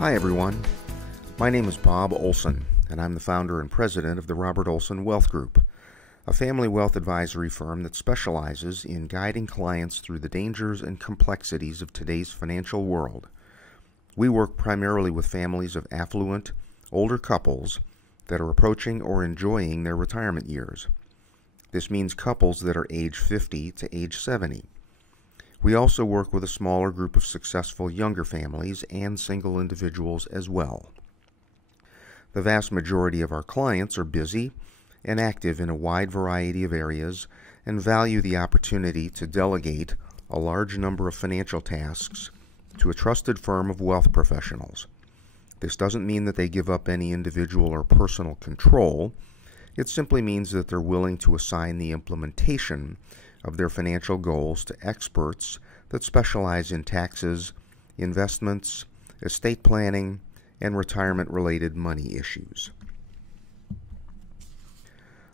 Hi everyone, my name is Bob Olson, and I'm the founder and president of the Robert Olson Wealth Group, a family wealth advisory firm that specializes in guiding clients through the dangers and complexities of today's financial world. We work primarily with families of affluent, older couples that are approaching or enjoying their retirement years. This means couples that are age 50 to age 70. We also work with a smaller group of successful younger families and single individuals as well. The vast majority of our clients are busy and active in a wide variety of areas and value the opportunity to delegate a large number of financial tasks to a trusted firm of wealth professionals. This doesn't mean that they give up any individual or personal control. It simply means that they're willing to assign the implementation of their financial goals to experts that specialize in taxes, investments, estate planning, and retirement-related money issues.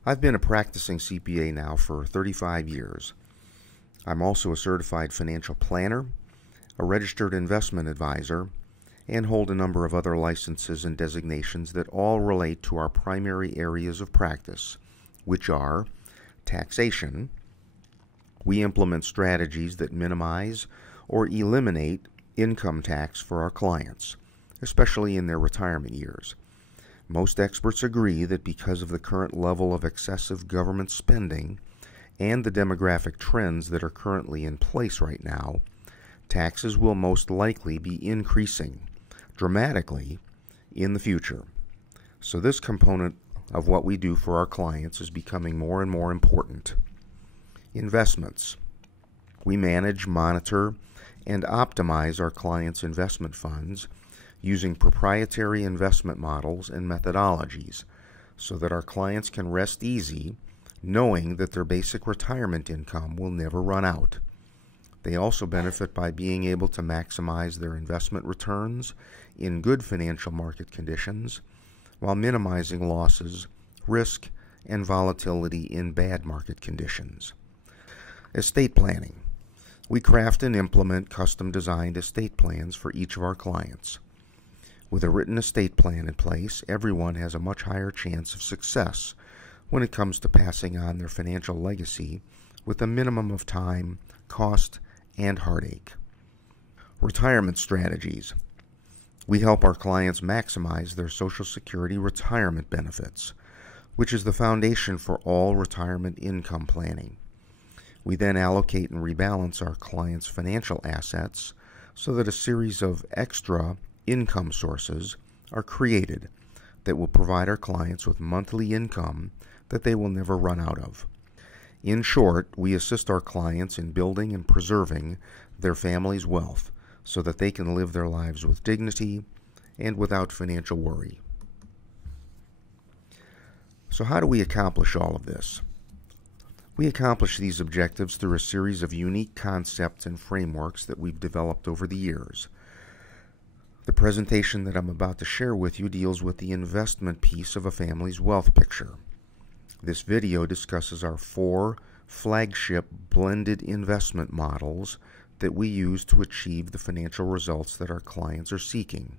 I've been a practicing CPA now for 35 years. I'm also a certified financial planner, a registered investment advisor, and hold a number of other licenses and designations that all relate to our primary areas of practice, which are taxation. We implement strategies that minimize or eliminate income tax for our clients, especially in their retirement years. Most experts agree that because of the current level of excessive government spending and the demographic trends that are currently in place right now, taxes will most likely be increasing dramatically in the future. So this component of what we do for our clients is becoming more and more important. Investments. We manage, monitor, and optimize our clients' investment funds using proprietary investment models and methodologies so that our clients can rest easy knowing that their basic retirement income will never run out. They also benefit by being able to maximize their investment returns in good financial market conditions while minimizing losses, risk, and volatility in bad market conditions. Estate planning. We craft and implement custom-designed estate plans for each of our clients. With a written estate plan in place, everyone has a much higher chance of success when it comes to passing on their financial legacy with a minimum of time, cost, and heartache. Retirement strategies. We help our clients maximize their Social Security retirement benefits, which is the foundation for all retirement income planning. We then allocate and rebalance our clients' financial assets so that a series of extra income sources are created that will provide our clients with monthly income that they will never run out of. In short, we assist our clients in building and preserving their family's wealth so that they can live their lives with dignity and without financial worry. So how do we accomplish all of this? We accomplish these objectives through a series of unique concepts and frameworks that we've developed over the years. The presentation that I'm about to share with you deals with the investment piece of a family's wealth picture. This video discusses our 4 flagship blended investment models that we use to achieve the financial results that our clients are seeking.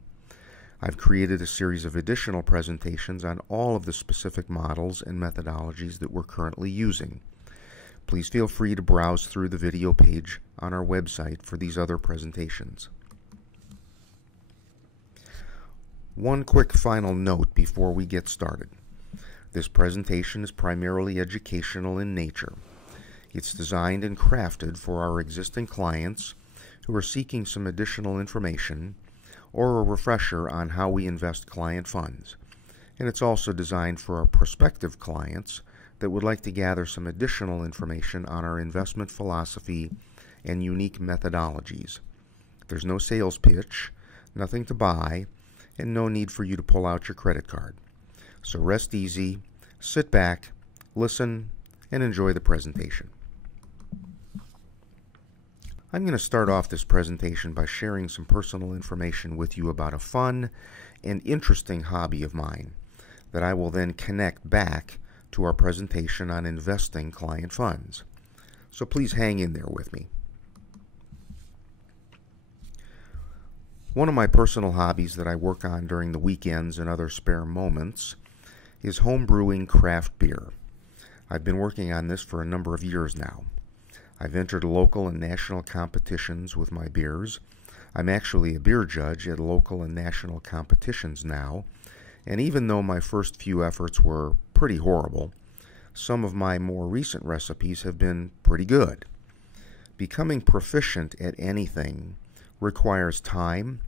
I've created a series of additional presentations on all of the specific models and methodologies that we're currently using. Please feel free to browse through the video page on our website for these other presentations. One quick final note before we get started. This presentation is primarily educational in nature. It's designed and crafted for our existing clients who are seeking some additional information or a refresher on how we invest client funds. And it's also designed for our prospective clients that would like to gather some additional information on our investment philosophy and unique methodologies. There's no sales pitch, nothing to buy, and no need for you to pull out your credit card. So rest easy, sit back, listen, and enjoy the presentation. I'm going to start off this presentation by sharing some personal information with you about a fun and interesting hobby of mine that I will then connect back to our presentation on investing client funds. So please hang in there with me. One of my personal hobbies that I work on during the weekends and other spare moments is home brewing craft beer. I've been working on this for a number of years now. I've entered local and national competitions with my beers. I'm actually a beer judge at local and national competitions now, and even though my first few efforts were pretty horrible, some of my more recent recipes have been pretty good. Becoming proficient at anything requires time,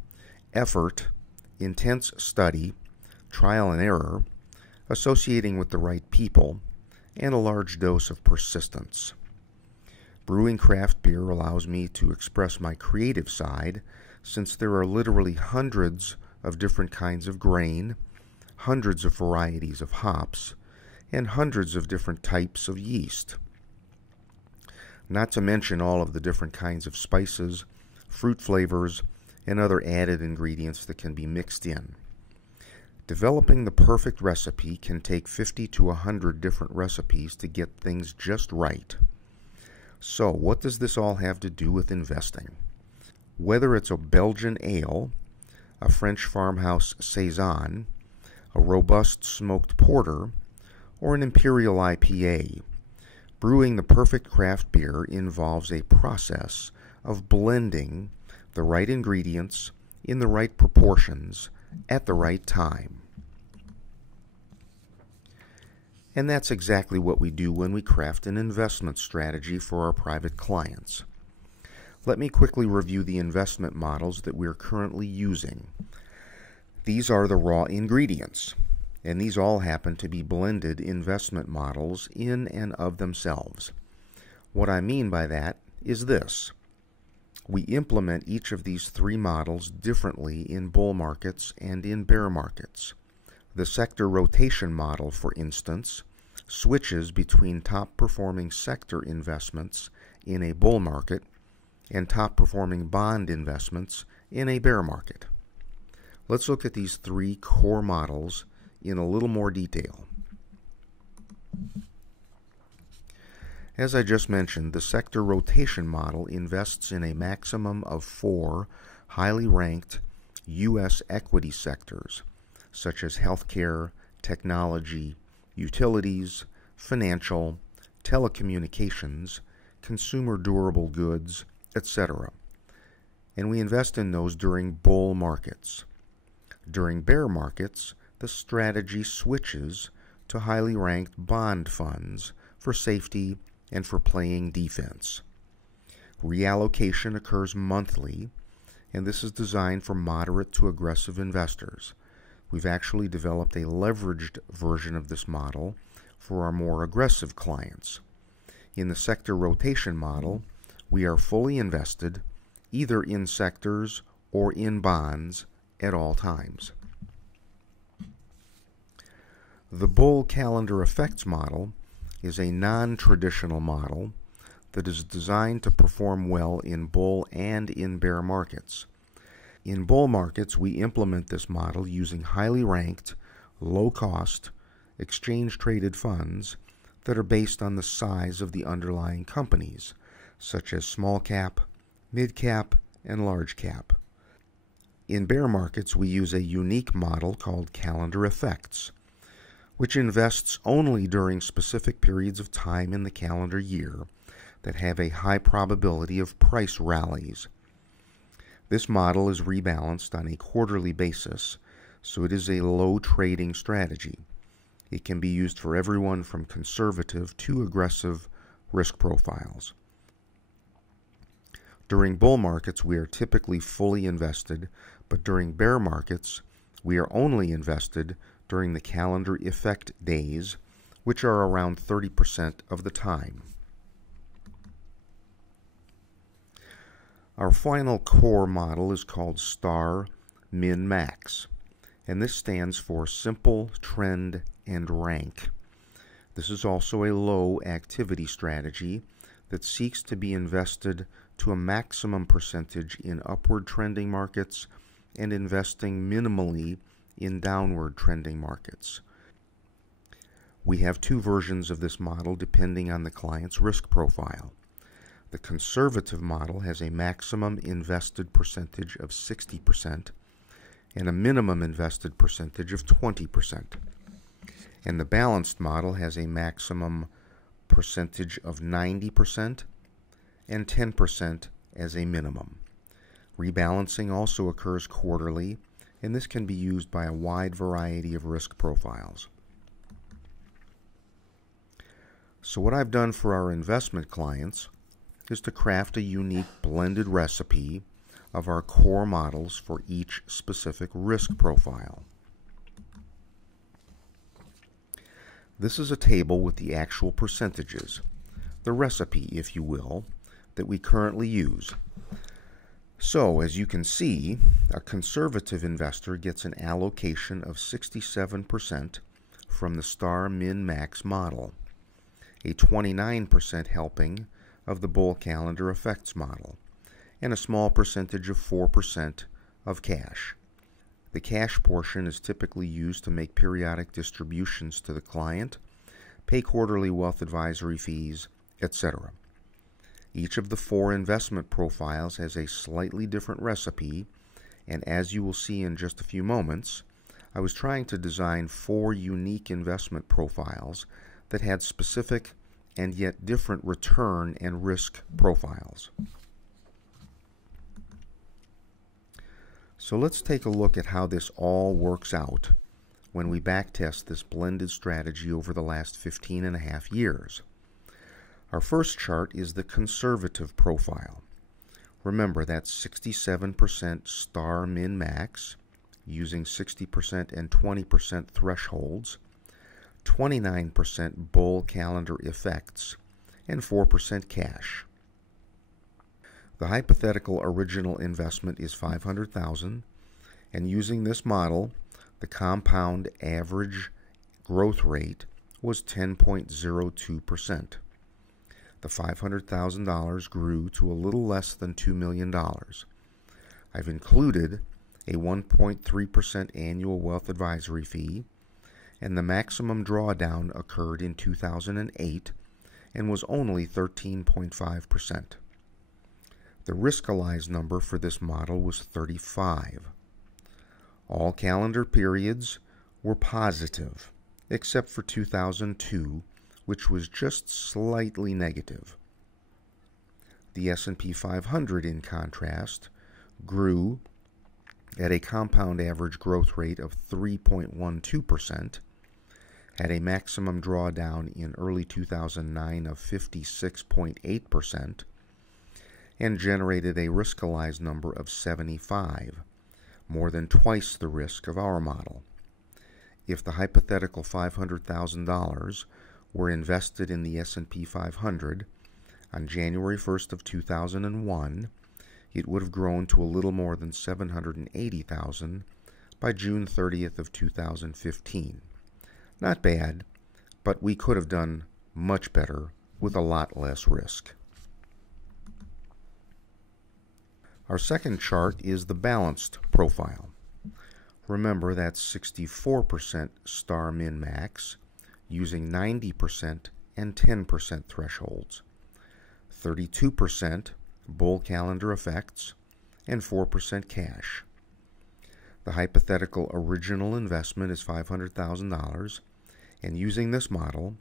effort, intense study, trial and error, associating with the right people, and a large dose of persistence. Brewing craft beer allows me to express my creative side, since there are literally hundreds of different kinds of grain, hundreds of varieties of hops, and hundreds of different types of yeast. Not to mention all of the different kinds of spices, fruit flavors, and other added ingredients that can be mixed in. Developing the perfect recipe can take 50 to 100 different recipes to get things just right. So, what does this all have to do with investing? Whether it's a Belgian ale, a French farmhouse saison, a robust smoked porter, or an imperial IPA, brewing the perfect craft beer involves a process of blending the right ingredients in the right proportions at the right time. And that's exactly what we do when we craft an investment strategy for our private clients. Let me quickly review the investment models that we're currently using. These are the raw ingredients, and these all happen to be blended investment models in and of themselves. What I mean by that is this. We implement each of these three models differently in bull markets and in bear markets. The sector rotation model, for instance, switches between top-performing sector investments in a bull market and top-performing bond investments in a bear market. Let's look at these three core models in a little more detail. As I just mentioned, the sector rotation model invests in a maximum of 4 highly ranked U.S. equity sectors, such as healthcare, technology, utilities, financial, telecommunications, consumer durable goods, etc. And we invest in those during bull markets. During bear markets, the strategy switches to highly ranked bond funds for safety and for playing defense. Reallocation occurs monthly, and this is designed for moderate to aggressive investors. We've actually developed a leveraged version of this model for our more aggressive clients. In the sector rotation model, we are fully invested either in sectors or in bonds at all times. The bull calendar effects model is a non-traditional model that is designed to perform well in bull and in bear markets. In bull markets, we implement this model using highly ranked, low-cost, exchange-traded funds that are based on the size of the underlying companies, such as small cap, mid cap, and large cap. In bear markets, we use a unique model called calendar effects, which invests only during specific periods of time in the calendar year that have a high probability of price rallies. This model is rebalanced on a quarterly basis, so it is a low trading strategy. It can be used for everyone from conservative to aggressive risk profiles. During bull markets, we are typically fully invested, but during bear markets, we are only invested during the calendar effect days, which are around 30% of the time. Our final core model is called STAR Min-Max, and this stands for Simple, Trend, and Rank. This is also a low activity strategy that seeks to be invested to a maximum percentage in upward trending markets and investing minimally in downward trending markets. We have two versions of this model depending on the client's risk profile. The conservative model has a maximum invested percentage of 60% and a minimum invested percentage of 20%. And the balanced model has a maximum percentage of 90% and 10% as a minimum. Rebalancing also occurs quarterly, and this can be used by a wide variety of risk profiles. So what I've done for our investment clients is to craft a unique blended recipe of our core models for each specific risk profile. This is a table with the actual percentages, the recipe, if you will, that we currently use. So, as you can see, a conservative investor gets an allocation of 67% from the star min-max model, a 29% helping of the bull calendar effects model, and a small percentage of 4% of cash. The cash portion is typically used to make periodic distributions to the client, pay quarterly wealth advisory fees, etc. Each of the 4 investment profiles has a slightly different recipe, and as you will see in just a few moments, I was trying to design 4 unique investment profiles that had specific and yet different return and risk profiles. So let's take a look at how this all works out when we backtest this blended strategy over the last 15.5 years. Our first chart is the conservative profile. Remember, that's 67% star min-max using 60% and 20% thresholds, 29% bull calendar effects, and 4% cash. The hypothetical original investment is $500,000, and using this model, the compound average growth rate was 10.02%. The $500,000 grew to a little less than $2 million. I've included a 1.3% annual wealth advisory fee, and the maximum drawdown occurred in 2008 and was only 13.5%. The risk-aligned number for this model was 35. All calendar periods were positive, except for 2002, which was just slightly negative. The S&P 500, in contrast, grew at a compound average growth rate of 3.12%, had a maximum drawdown in early 2009 of 56.8%, and generated a risk-aligned number of 75, more than twice the risk of our model. If the hypothetical $500,000 were invested in the S&P 500 on January 1st of 2001, it would have grown to a little more than $780,000 by June 30th of 2015. Not bad, but we could have done much better with a lot less risk. Our second chart is the balanced profile. Remember, that's 64% star min-max using 90% and 10% thresholds, 32% bull calendar effects, and 4% cash. The hypothetical original investment is $500,000, and using this model,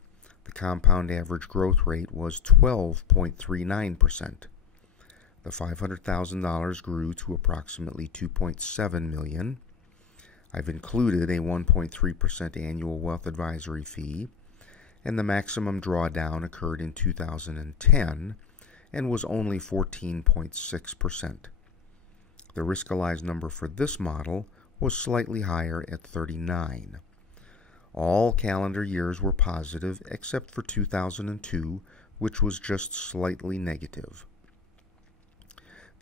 the compound average growth rate was 12.39%. The $500,000 grew to approximately $2.7 million. I've included a 1.3% annual wealth advisory fee, and the maximum drawdown occurred in 2010 and was only 14.6%. The risk-aligned number for this model was slightly higher at 39. All calendar years were positive except for 2002, which was just slightly negative.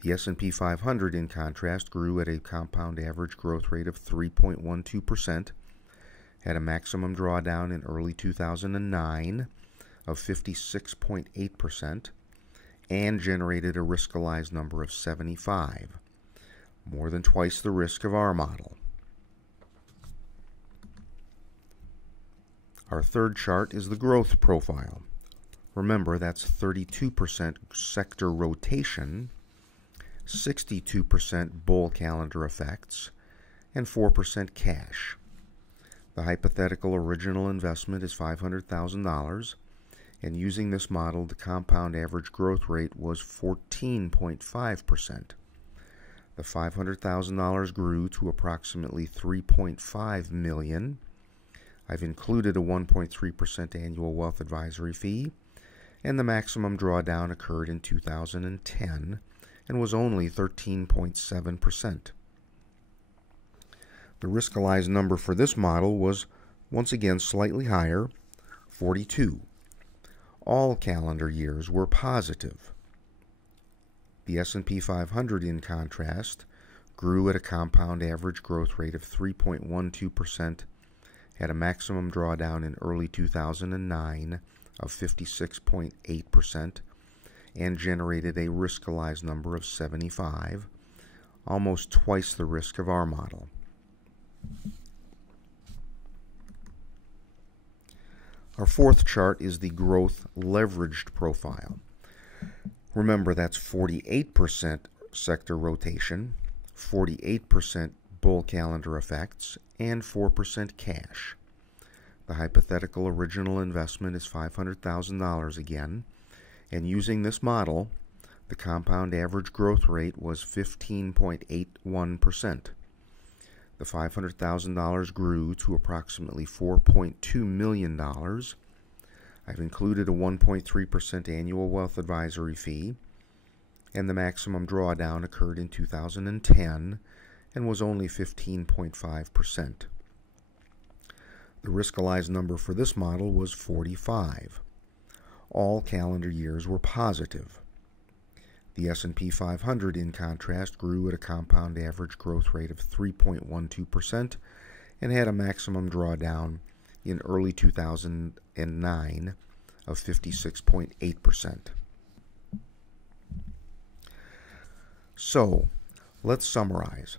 The S&P 500, in contrast, grew at a compound average growth rate of 3.12%, had a maximum drawdown in early 2009 of 56.8%, and generated a risk-aligned number of 75, more than twice the risk of our model. Our third chart is the growth profile. Remember, that's 32% sector rotation, 62% bull calendar effects, and 4% cash. The hypothetical original investment is $500,000, and using this model, the compound average growth rate was 14.5%. The $500,000 grew to approximately $3.5 million. I've included a 1.3% annual wealth advisory fee, and the maximum drawdown occurred in 2010 and was only 13.7%. The risk-realized number for this model was once again slightly higher, 42. All calendar years were positive. The S&P 500, in contrast, grew at a compound average growth rate of 3.12%, had a maximum drawdown in early 2009 of 56.8%, and generated a risk-realized number of 75, almost twice the risk of our model. Our fourth chart is the growth leveraged profile. Remember, that's 48% sector rotation, 48% bull calendar effects, and 4% cash. The hypothetical original investment is $500,000 again, and using this model, the compound average growth rate was 15.81%. The $500,000 grew to approximately $4.2 million. I've included a 1.3% annual wealth advisory fee, and the maximum drawdown occurred in 2010 and was only 15.5%. The risk-realized number for this model was 45. All calendar years were positive. The S&P 500, in contrast, grew at a compound average growth rate of 3.12% and had a maximum drawdown in early 2009 of 56.8%. So, let's summarize.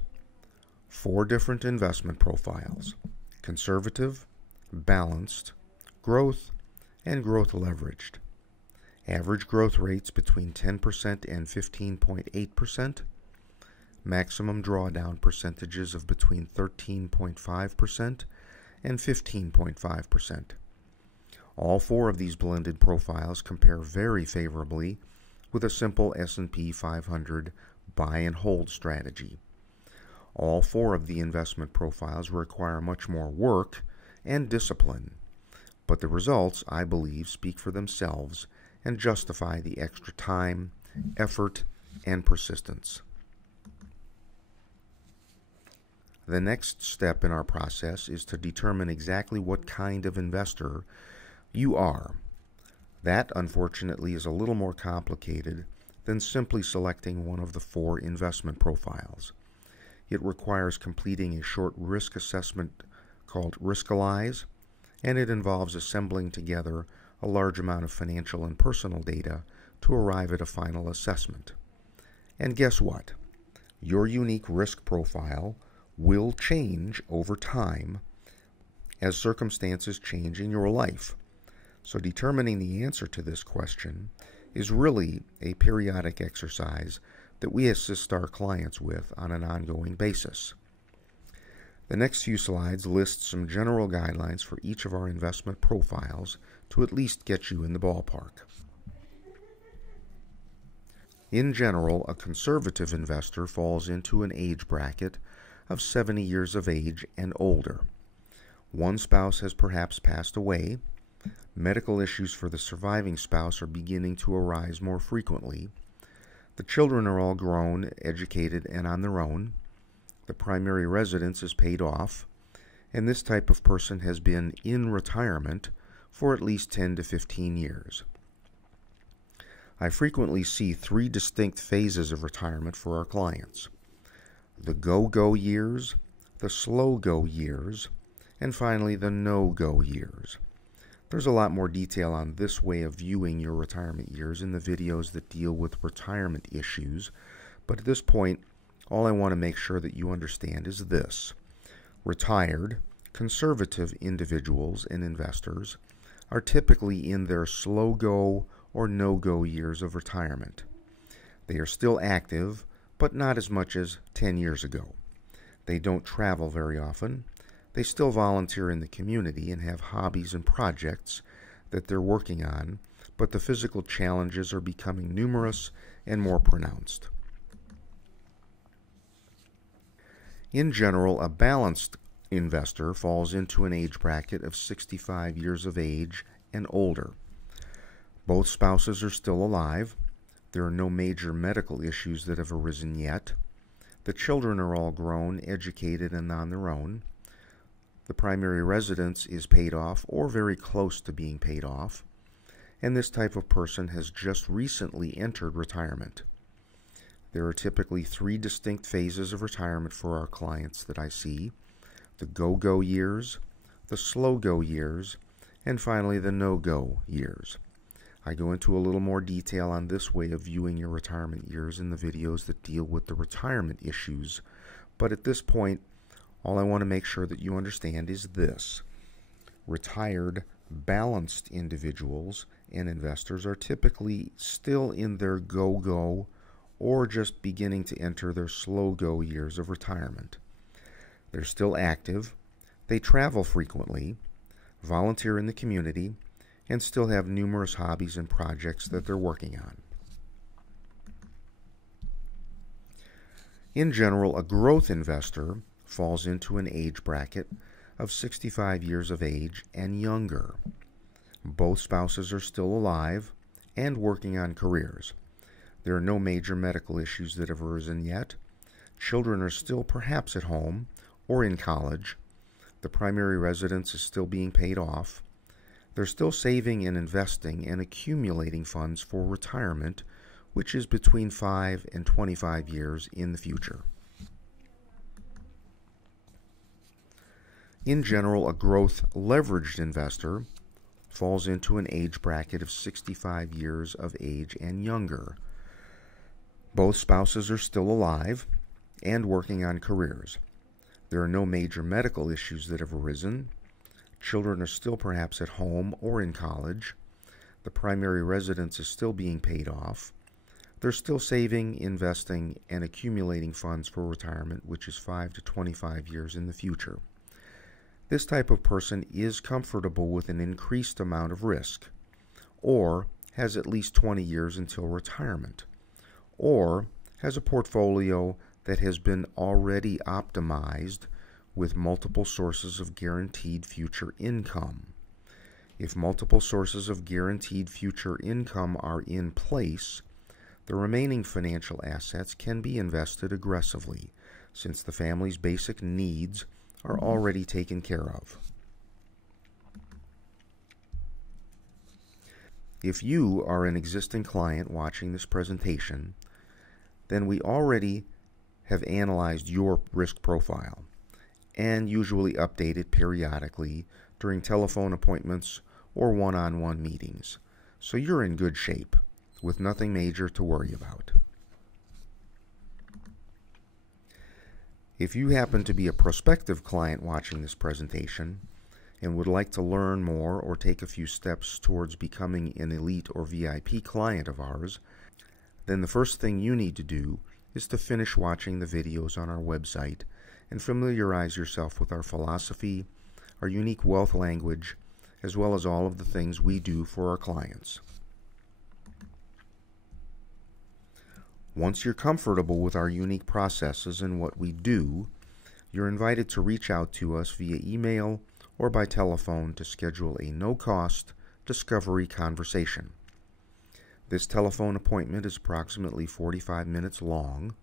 4 different investment profiles: conservative, balanced, growth, and growth leveraged. Average growth rates between 10% and 15.8%. Maximum drawdown percentages of between 13.5% and 15.5%. All 4 of these blended profiles compare very favorably with a simple S&P 500 buy and hold strategy. All 4 of the investment profiles require much more work and discipline, but the results, I believe, speak for themselves and justify the extra time, effort, and persistence. The next step in our process is to determine exactly what kind of investor you are. That, unfortunately, is a little more complicated than simply selecting one of the 4 investment profiles. It requires completing a short risk assessment called Riskalyze, and it involves assembling together a large amount of financial and personal data to arrive at a final assessment. And guess what? Your unique risk profile will change over time as circumstances change in your life. So determining the answer to this question is really a periodic exercise that we assist our clients with on an ongoing basis. The next few slides list some general guidelines for each of our investment profiles to at least get you in the ballpark. In general, a conservative investor falls into an age bracket of 70 years of age and older. One spouse has perhaps passed away. Medical issues for the surviving spouse are beginning to arise more frequently. The children are all grown, educated, and on their own. The primary residence is paid off, and this type of person has been in retirement for at least 10 to 15 years. I frequently see 3 distinct phases of retirement for our clients: the go-go years, the slow-go years, and finally the no-go years. There's a lot more detail on this way of viewing your retirement years in the videos that deal with retirement issues, but at this point, all I want to make sure that you understand is this: retired, conservative individuals and investors are typically in their slow-go or no-go years of retirement. They are still active, but not as much as 10 years ago. They don't travel very often. They still volunteer in the community and have hobbies and projects that they're working on, but the physical challenges are becoming numerous and more pronounced. In general, a balanced investor falls into an age bracket of 65 years of age and older. Both spouses are still alive. There are no major medical issues that have arisen yet. The children are all grown, educated, and on their own. The primary residence is paid off or very close to being paid off, and this type of person has just recently entered retirement. There are typically 3 distinct phases of retirement for our clients that I see: the go-go years, the slow-go years, and finally the no-go years. I go into a little more detail on this way of viewing your retirement years in the videos that deal with the retirement issues, but at this point, all I want to make sure that you understand is this: retired, balanced individuals and investors are typically still in their go-go or just beginning to enter their slow-go years of retirement. They're still active, they travel frequently, volunteer in the community, and still have numerous hobbies and projects that they're working on. In general, a growth investor falls into an age bracket of 65 years of age and younger. Both spouses are still alive and working on careers. There are no major medical issues that have arisen yet. Children are still perhaps at home or in college. The primary residence is still being paid off. They're still saving and investing and accumulating funds for retirement, which is between 5 and 25 years in the future. In general, a growth leveraged investor falls into an age bracket of 65 years of age and younger. Both spouses are still alive and working on careers. There are no major medical issues that have arisen. Children are still perhaps at home or in college. The primary residence is still being paid off. They're still saving, investing, and accumulating funds for retirement, which is 5 to 25 years in the future. This type of person is comfortable with an increased amount of risk, or has at least 20 years until retirement, or has a portfolio that has been already optimized with multiple sources of guaranteed future income. If multiple sources of guaranteed future income are in place, the remaining financial assets can be invested aggressively, since the family's basic needs are already taken care of. If you are an existing client watching this presentation, then we already have analyzed your risk profile and usually update it periodically during telephone appointments or one-on-one meetings, so you're in good shape with nothing major to worry about. If you happen to be a prospective client watching this presentation and would like to learn more or take a few steps towards becoming an elite or VIP client of ours, then the first thing you need to do is to finish watching the videos on our website and familiarize yourself with our philosophy, our unique wealth language, as well as all of the things we do for our clients. Once you're comfortable with our unique processes and what we do, you're invited to reach out to us via email or by telephone to schedule a no-cost discovery conversation. This telephone appointment is approximately 45 minutes long.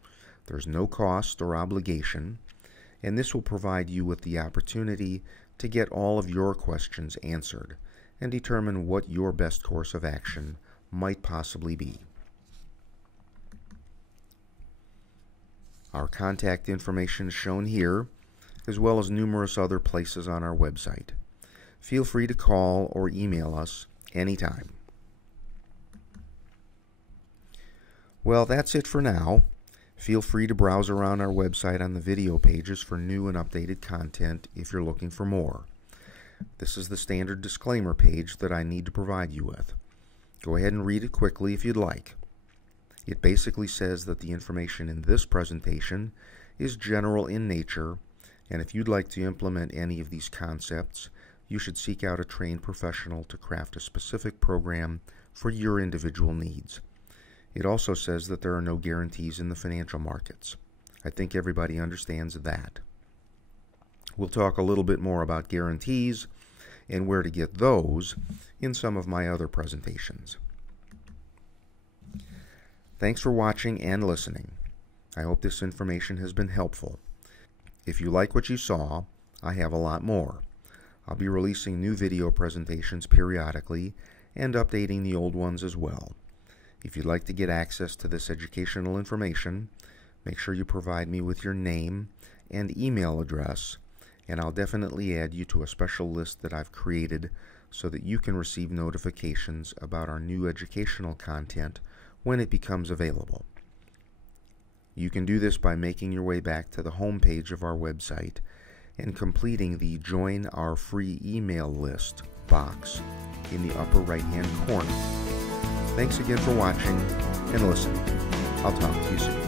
There's no cost or obligation, and this will provide you with the opportunity to get all of your questions answered and determine what your best course of action might possibly be. Our contact information is shown here, as well as numerous other places on our website. Feel free to call or email us anytime. Well, that's it for now. Feel free to browse around our website on the video pages for new and updated content if you're looking for more. This is the standard disclaimer page that I need to provide you with. Go ahead and read it quickly if you'd like. It basically says that the information in this presentation is general in nature, and if you'd like to implement any of these concepts, you should seek out a trained professional to craft a specific program for your individual needs. It also says that there are no guarantees in the financial markets. I think everybody understands that. We'll talk a little bit more about guarantees and where to get those in some of my other presentations. Thanks for watching and listening. I hope this information has been helpful. If you like what you saw, I have a lot more. I'll be releasing new video presentations periodically and updating the old ones as well. If you'd like to get access to this educational information, make sure you provide me with your name and email address, and I'll definitely add you to a special list that I've created so that you can receive notifications about our new educational content when it becomes available. You can do this by making your way back to the home page of our website and completing the Join Our Free Email List box in the upper right-hand corner. Thanks again for watching and listening. I'll talk to you soon.